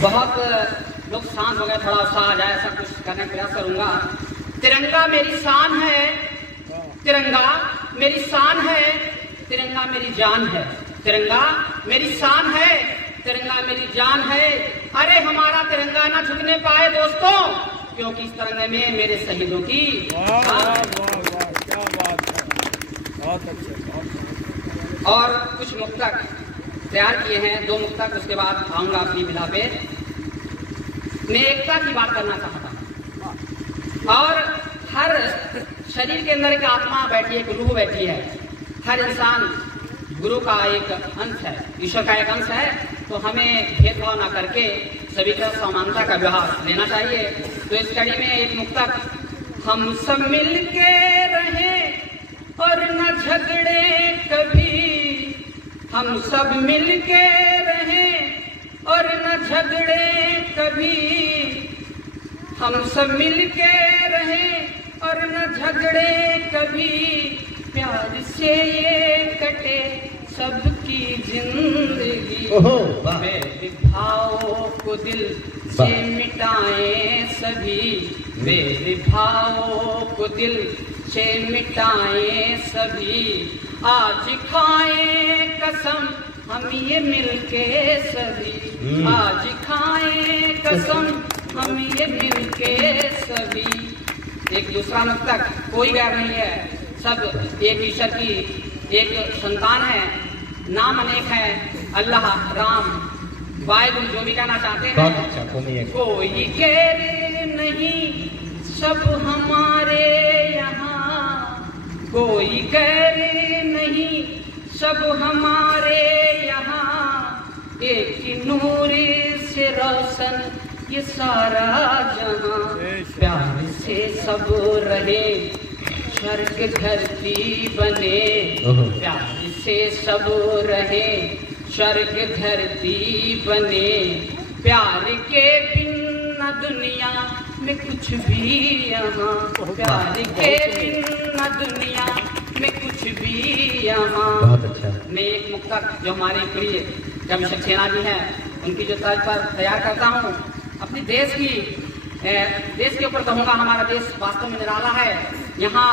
बहुत लोग शांत हो गए, थोड़ा उत्साह आ जाए, ऐसा कुछ करने का प्रयास करूंगा। तिरंगा मेरी शान है, तिरंगा मेरी शान है, तिरंगा मेरी जान है, तिरंगा मेरी शान है, तिरंगा मेरी जान है। अरे हमारा तिरंगा ना झुकने पाए दोस्तों, क्योंकि इस तिरंगे में मेरे शहीदों की। वाह वाह वाह, क्या बात है, बहुत अच्छे। और कुछ मुक्तक तैयार किए हैं, 2 मुक्तक, उसके बाद आऊंगा अपनी विधा पे। मैं एकता की बात करना चाहता हूं। और हर शरीर के अंदर एक आत्मा बैठी है, एक रूह बैठी है। हर इंसान गुरु का एक अंश है, ईश्वर का एक अंश है। तो हमें भेदभाव ना करके सभी का समानता का व्यवहार लेना चाहिए। तो इस कड़ी में एक मुक्तक, हम सब मिल के रहें और न झगड़े कभी, हम सब मिल के रहें और न झगड़े कभी, हम सब मिल के रहें और न झगड़े कभी, प्यार से ये कटे सबकी जिंदगी, भेदभावों को दिल से मिटाएं सभी, भेदभावों को दिल से मिटाएं सभी। आज खाएं कसम हम ये मिलके सभी, आज खाएं कसम हम ये मिलके सभी। एक दूसरा मुक्तक, कोई गैर नहीं है, सब एक ईश्वर की एक संतान है, नाम अनेक है, अल्लाह, राम, वाहिगुरु, जो भी कहना चाहते हैं। कोई गैर नहीं सब हमारे यहाँ, कोई गैर नहीं सब हमारे यहाँ, एक नूर से रोशन ये सारा जहाँ, प्यार से सब रहे स्वर्ग धरती बने, प्यार से सब रहे स्वर्ग धरती बने, प्यार के बिना दुनिया में कुछ भी यहाँ, प्यार के बिना दुनिया में कुछ भी यहाँ। बहुत अच्छा। मैं एक मुक्तक जो हमारे प्रिय कवि सक्सेना जी हैं, उनकी जो तर्ज पर तैयार करता हूँ, अपनी देश के ऊपर कहूँगा। हमारा देश वास्तव में निराला है। यहाँ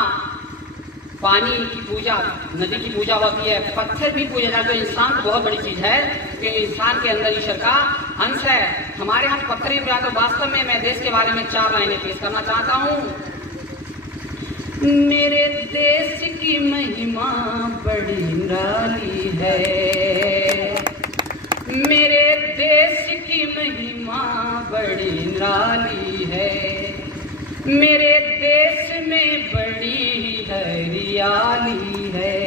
पानी की पूजा, नदी की पूजा होती है, पत्थर भी पूजा जाते हैं। इंसान तो बहुत बड़ी चीज है कि इंसान के अंदर ईश्वर का अंश है। हमारे यहाँ पत्थर ही पूजा। तो वास्तव में मैं देश के बारे में 4 लाइनें पेश करना चाहता हूँ। मेरे देश की महिमा बड़ी निराली है, मेरे देश की महिमा बड़ी निराली है, मेरे देश में बड़ी हरियाली है,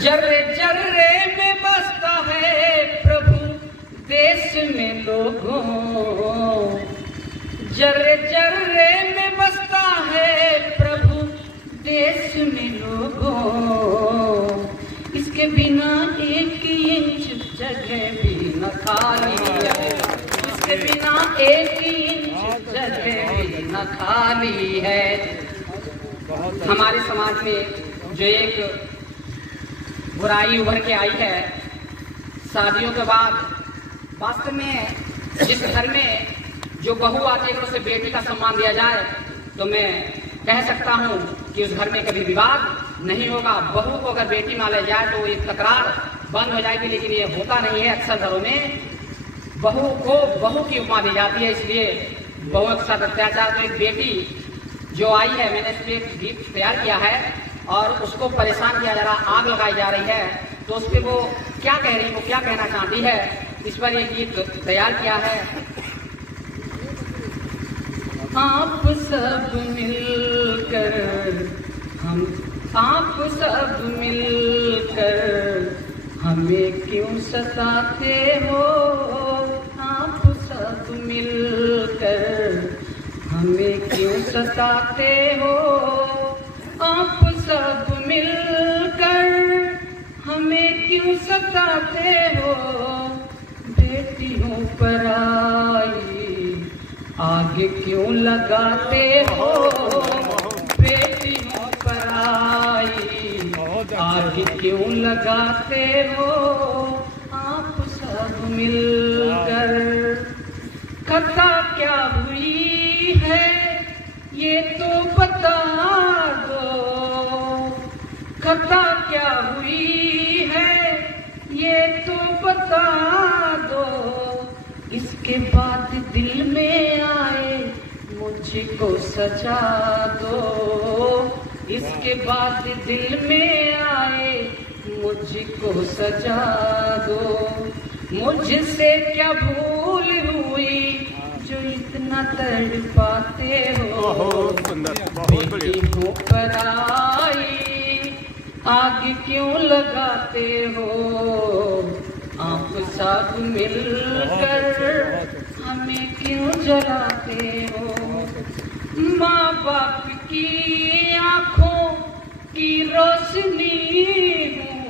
जर्रे जर्रे में बसता है प्रभु देश में लोगों, जर्रे जर्रे में बसता है प्रभु देश में लोगों, इसके बिना 1 इंच जगह भी न खाली है, इसके बिना 1 इंच जगह भी न खाली है। हमारे समाज में जो एक बुराई उभर के आई है, शादियों के बाद वास्तव में जिस घर में जो बहू आती है उसे बेटी का सम्मान दिया जाए, तो मैं कह सकता हूँ कि उस घर में कभी विवाद नहीं होगा। बहू को अगर बेटी मान लिया जाए तो ये तकरार बंद हो जाएगी, लेकिन ये होता नहीं है। अक्सर घरों में बहू को बहू की उपमा दी जाती है, इसलिए बहू के साथ अत्याचार। तो एक बेटी जो आई है, मैंने इस पर एक गीत तैयार किया है और उसको परेशान किया जा रहा, आग लगाई जा रही है, तो उस पर वो क्या कह रही, वो क्या कहना चाहती है, इस पर ये गीत तैयार किया है। आप सब मिलकर हम, आप सब मिलकर हमें क्यों सताते हो, आप सब मिलकर हमें क्यों सताते हो, आप सब मिलकर हमें क्यों सताते हो, बेटियों पर आई आगे क्यों लगाते हो, बेटियों पर आई आगे क्यों लगाते हो, आप सब मिलकर। खता क्या हुई है ये तो बता दो, खता क्या हुई है ये तो बता दो। इसके बाद दिल में आए मुझको सजा दो, इसके बाद दिल में आए मुझको सजा दो। मुझसे क्या भूल हुई जो इतना तड़पाते हो, बेटी हो पराई आग क्यों लगाते हो। आप सब मिलकर हमें क्यों जलाते हो। माँ बाप की आंखों की रोशनी हूँ,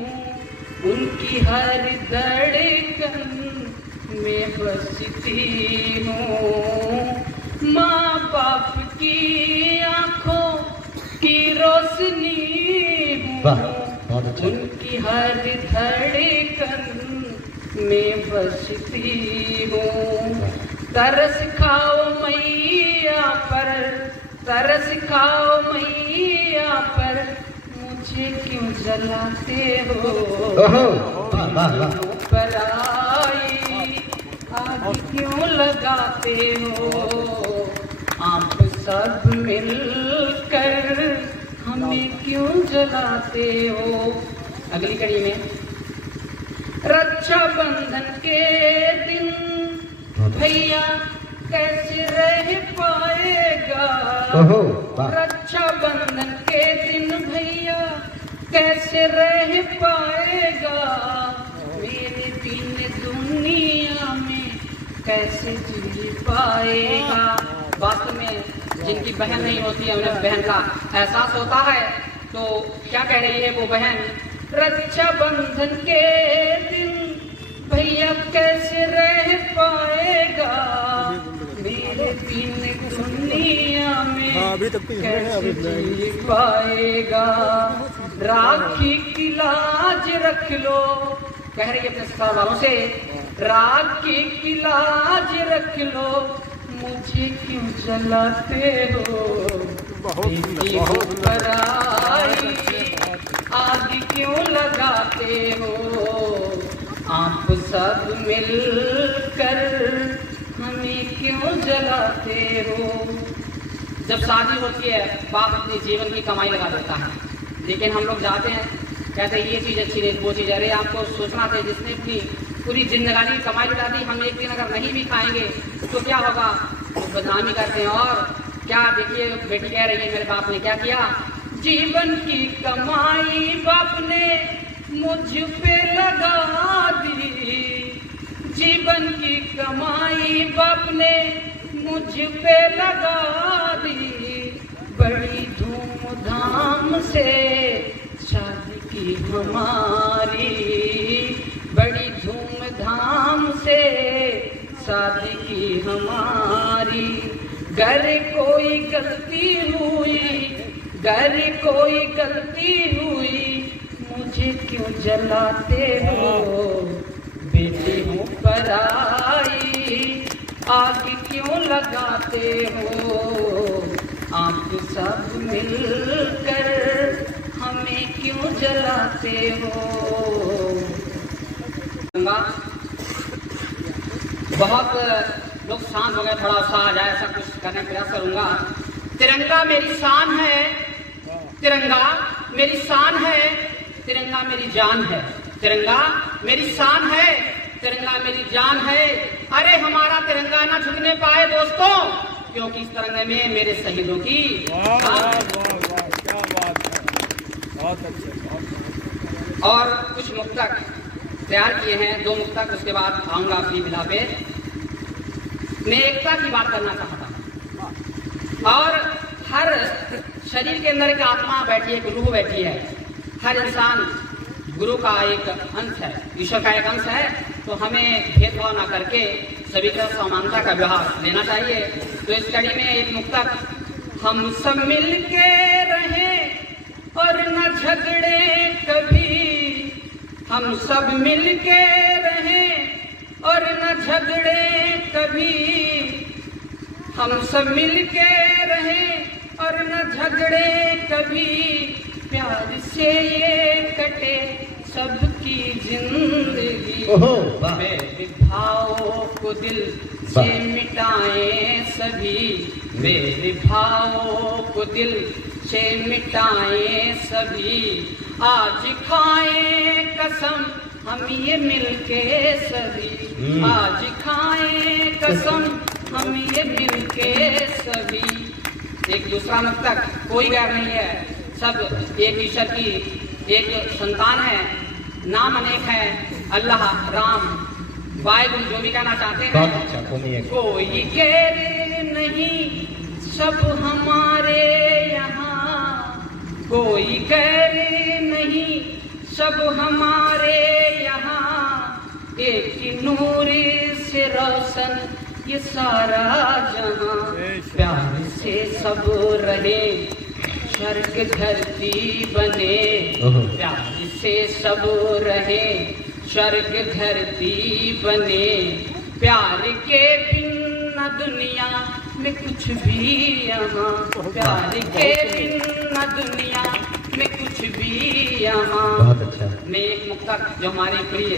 उनकी हर धड़कन में बसती हूँ। माँ बाप की आंखों की रोशनी हूँ, उनकी हर धड़कन में बसती हूँ। तरस खाओ मैया पर, तरस खाओ मैया पर, मुझे क्यों जलाते हो। पर आई आग क्यों लगाते हो। आप सब मिलकर हमें क्यों जलाते हो। अगली कड़ी में रक्षाबंधन के दिन भैया कैसे रह पाएगा। रक्षाबंधन के दिन भैया कैसे रह पाएगा। मेरे बिन दुनिया में कैसे जी पाएगा। वास्तव में जिनकी बहन नहीं होती है उन्हें बहन का एहसास होता है। तो क्या कह रही है वो बहन। रक्षाबंधन के दिन भैया कैसे रह पाएगा। मेरे बिन दुनिया में कैसे जी पाएगा। राखी की लाज रख लो, कह रही है अपने ससुराल वालों से। राखी की लाज रख लो, मुझे क्यों जलाते हो। बेटी हो पराई आग क्यों लगाते हो। आप सब मिलकर हमें क्यों जलाते हो। जब शादी होती है बाप अपने जीवन की कमाई लगा देता है, लेकिन हम लोग जाते हैं कहते हैं ये चीज़ अच्छी नहीं वो चीज़। अरे आपको सोचना था जिसने अपनी पूरी जिंदगानी कमाई लगा दी, हम एक दिन अगर नहीं भी खाएंगे तो क्या होगा। तो बदनामी करते हैं। और क्या देखिए बेटी कह रही है मेरे बाप ने क्या किया। जीवन की कमाई बाप ने मुझ पे लगा दी। जीवन की कमाई बाप ने मुझ पे लगा दी। बड़ी धूमधाम से शादी की हमारी, बड़ी धूमधाम से शादी की हमारी। घर कोई गलती हुई, घर कोई गलती हुई, मुझे क्यों जलाते हो। बेटी हो पराई आग क्यों लगाते हो। आप सब मिलकर हमें क्यों जलाते हो। बहुत लोग शांत हो गए, थोड़ा उत्साह आ जाए, ऐसा कुछ करने का प्रयास करूंगा। तिरंगा मेरी शान है, तिरंगा मेरी शान है, तिरंगा मेरी जान है। तिरंगा मेरी शान है, तिरंगा मेरी जान है। अरे हमारा तिरंगा ना झुकने पाए दोस्तों, क्योंकि इस तिरंगे में मेरे शहीदों की। वाह क्या बात है, बहुत अच्छे। और कुछ मुक्तक तैयार किए हैं, 2 मुक्तक, उसके बाद आऊंगा अपनी विधा पे। मैं एकता की बात करना चाहता हूँ। और हर शरीर के अंदर एक आत्मा बैठी है, एक रूह बैठी है। हर इंसान गुरु का एक अंश है, ईश्वर का एक अंश है। तो हमें भेदभाव ना करके सभी का समानता का व्यवहार लेना चाहिए। तो इस कड़ी में एक मुक्तक। हम सब मिल के रहें और न झगड़े कभी, हम सब मिल के रहें और न झगड़े कभी, हम सब मिलके रहें और न झगड़े कभी, प्यार से ये कटे सबकी जिंदगी। बेवफाओं को दिल से मिटाएं सभी, बेवफाओं को दिल से मिटाएं सभी, आज खाएं कसम हम ये मिलके सभी, आज खाएं कसम हम ये मिलके सभी। एक दूसरा मुक्तक, कोई गैर नहीं है, सब एक ईश्वर की एक संतान है, नाम अनेक है, अल्लाह, राम, वाहिगुरु, जो भी कहना चाहते हैं। कोई गैर नहीं सब हमारे यहाँ, कोई गैर नहीं सब हमारे यहाँ, एक नूर से रोशन ये सारा जहाँ, प्यार से सब रहे स्वर्ग धरती बने, प्यार से सब रहे स्वर्ग धरती बने, प्यार के बिन न दुनिया में कुछ भी यहाँ, प्यार के बिन न दुनिया में कुछ भी यहाँ। बहुत अच्छा। मैं एक मुक्तक जो हमारे प्रिय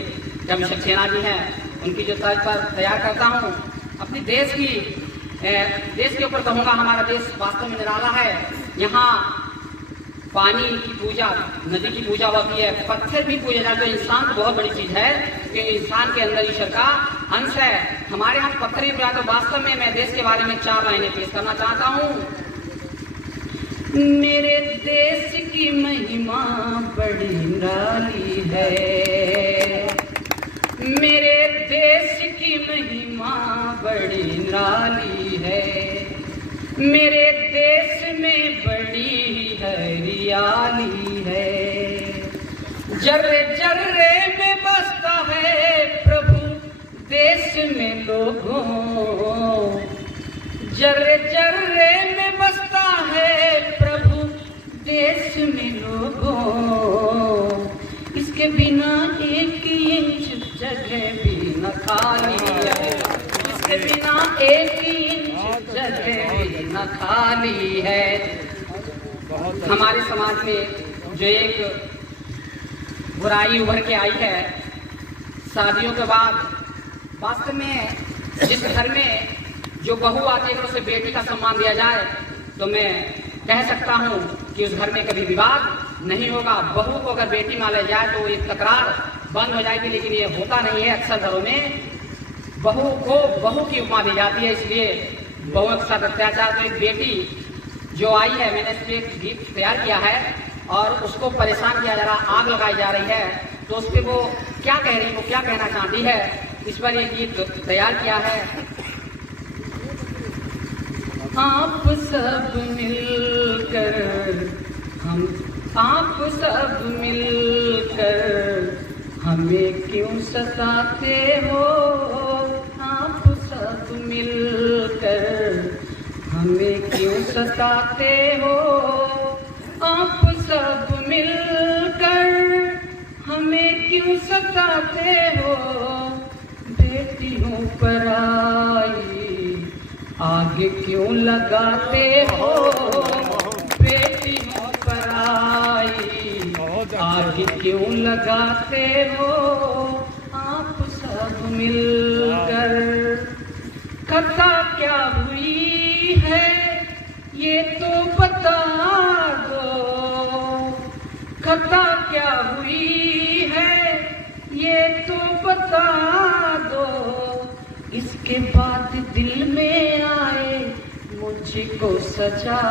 कवि सक्सेना जी हैं उनकी जो तर्ज पर तैयार करता हूँ, अपनी देश के ऊपर कहूँगा। हमारा देश वास्तव में निराला है। यहाँ पानी की पूजा, नदी की पूजा होती है, पत्थर भी पूजा जाते हैं। इंसान तो बहुत बड़ी चीज है कि इंसान के अंदर ईश्वर का अंश है। हमारे यहाँ पत्थर ही पूजा। तो वास्तव में मैं देश के बारे में 4 लाइनें पेश करना चाहता हूँ। मेरे देश की महिमा बड़ी निराली है, मेरे देश की महिमा बड़ी निराली है, मेरे देश में बड़ी हरियाली है, जर्रे जर्रे में बसता है प्रभु देश में लोगों, जर्रे जर्रे में बसता है प्रभु देश में लोगों, इसके बिना एक इंच जगह भी न खाली है, इसके बिना एक इंच जगह भी न खाली है। हमारे समाज में जो एक बुराई उभर के आई है, शादियों के बाद वास्तव में जिस घर में जो बहू आती है उसे बेटी का सम्मान दिया जाए, तो मैं कह सकता हूँ कि उस घर में कभी विवाद नहीं होगा। बहू को अगर बेटी मान लिया जाए तो ये तकरार बंद हो जाएगी, लेकिन ये होता नहीं है। अक्सर घरों में बहू को बहू की उपमा दी जाती है, इसलिए बहू के साथ अत्याचार। तो एक बेटी जो आई है, मैंने इस पर एक गीत तैयार किया है और उसको परेशान किया जा रहा, आग लगाई जा रही है, तो उस पर वो क्या कह रही है, वो क्या कहना चाहती है, इस पर एक गीत तैयार किया है। आप सब मिलकर हम, आप सब मिलकर हमें क्यों सताते हो, आप सब मिलकर हमें क्यों सताते हो, आप सब मिलकर हमें क्यों सताते हो, बेटियों पर आई आगे क्यों लगाते हो, बेटियों पर आई आगे क्यों लगाते हो, आप सब मिलकर। खता क्या हुई है ये तो बता दो, खता क्या हुई है ये तो बता दो, इसके बाद दिल में आए मुझको सजा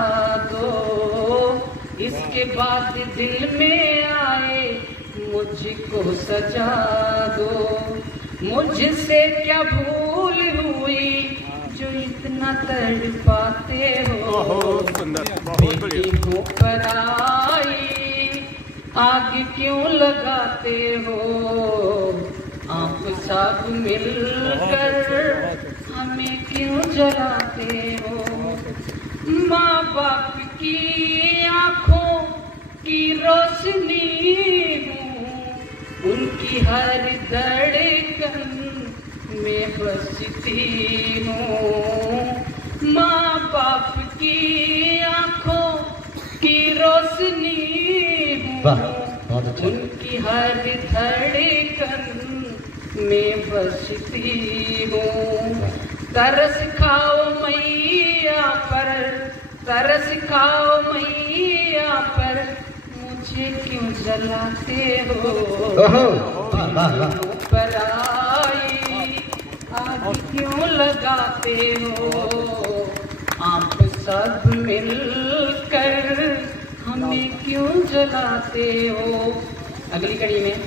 दो, इसके बाद दिल में आए मुझको सजा दो। मुझसे क्या भूल हुई जो इतना तड़पाते हो, बेटियों पर आई आग क्यों लगाते हो, आप सब मिलकर हमें क्यों जलाते हो। माँ बाप की आँखों की रोशनी हूँ, उनकी हर धड़कन में बसती हूँ, माँ बाप की आंखों की रोशनी वाह, हूँ, बहुत अच्छा। उनकी हर धड़कन में बसती हूँ। तरस खाओ मैया पर, तरस खाओ मैया पर, मुझे क्यों जलाते हो? ओहो, वाह वाह वाह। पर आई आग क्यों लगाते हो? आप सब मिलकर हमें क्यों जलाते हो? अगली कड़ी में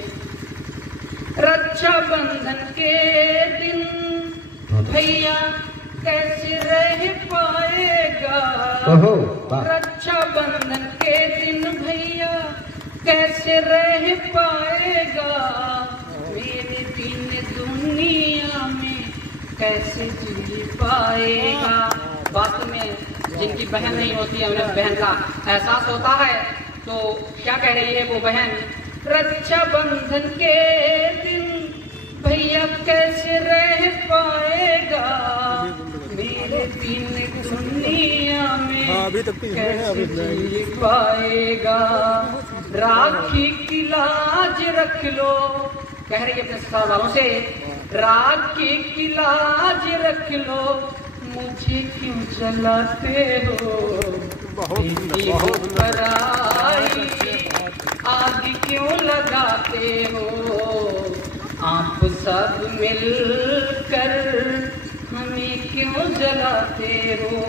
रक्षाबंधन के दिन भैया कैसे रह पाएगा? ओहो, वाह। रक्षाबंधन के दिन भैया कैसे रह पाएगा? मेरे बिन दुनिया में कैसे जी पाएगा? वास्तव में जिनकी बहन नहीं होती है उन्हें बहन का एहसास होता है। तो क्या कह रही है वो बहन? रक्षाबंधन के दिन भैया कैसे रह पाएगा? मेरे बिन दुनिया में कैसे जी पाएगा? राखी की लाज रख लो, कह रही है अपने ससुराल वालों से, राखी की लाज रख लो, मुझे क्यों जलाते हो? बेटी हो पराई आग क्यों लगाते हो? आप सब मिलकर हमें क्यों जलाते हो?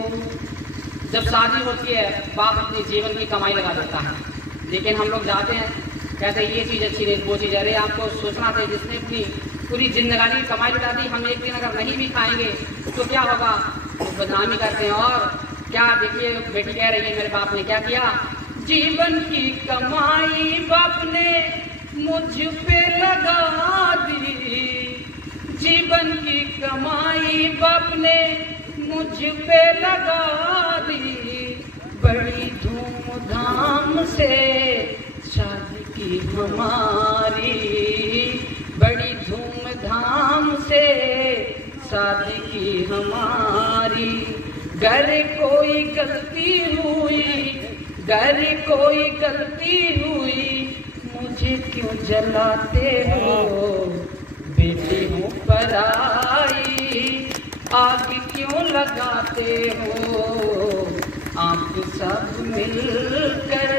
जब शादी होती है बाप अपने जीवन की कमाई लगा देता है, लेकिन हम लोग जाते हैं कहते हैं ये चीज़ अच्छी नहीं, वो चीज़, अरे आपको सोचना था जिसने अपनी पूरी जिंदगानी कमाई लगा दी, हम एक दिन अगर नहीं भी खाएंगे तो क्या होगा? बदनामी करते हैं। और क्या देखिए बेटी कह रही है मेरे बाप ने क्या किया? जीवन की कमाई बाप ने मुझ पे लगा दी, जीवन की कमाई बाप ने मुझ पे लगा दी, बड़ी धूमधाम से शादी की हमारी, बड़ी धूमधाम से शादी की हमारी। घर कोई गलती हुई, घर कोई गलती हुई, मुझे क्यों जलाते हो? बेटी हूँ पराई आग क्यों लगाते हो? आप सब मिलकर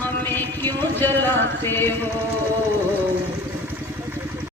हमें क्यों जलाते हो?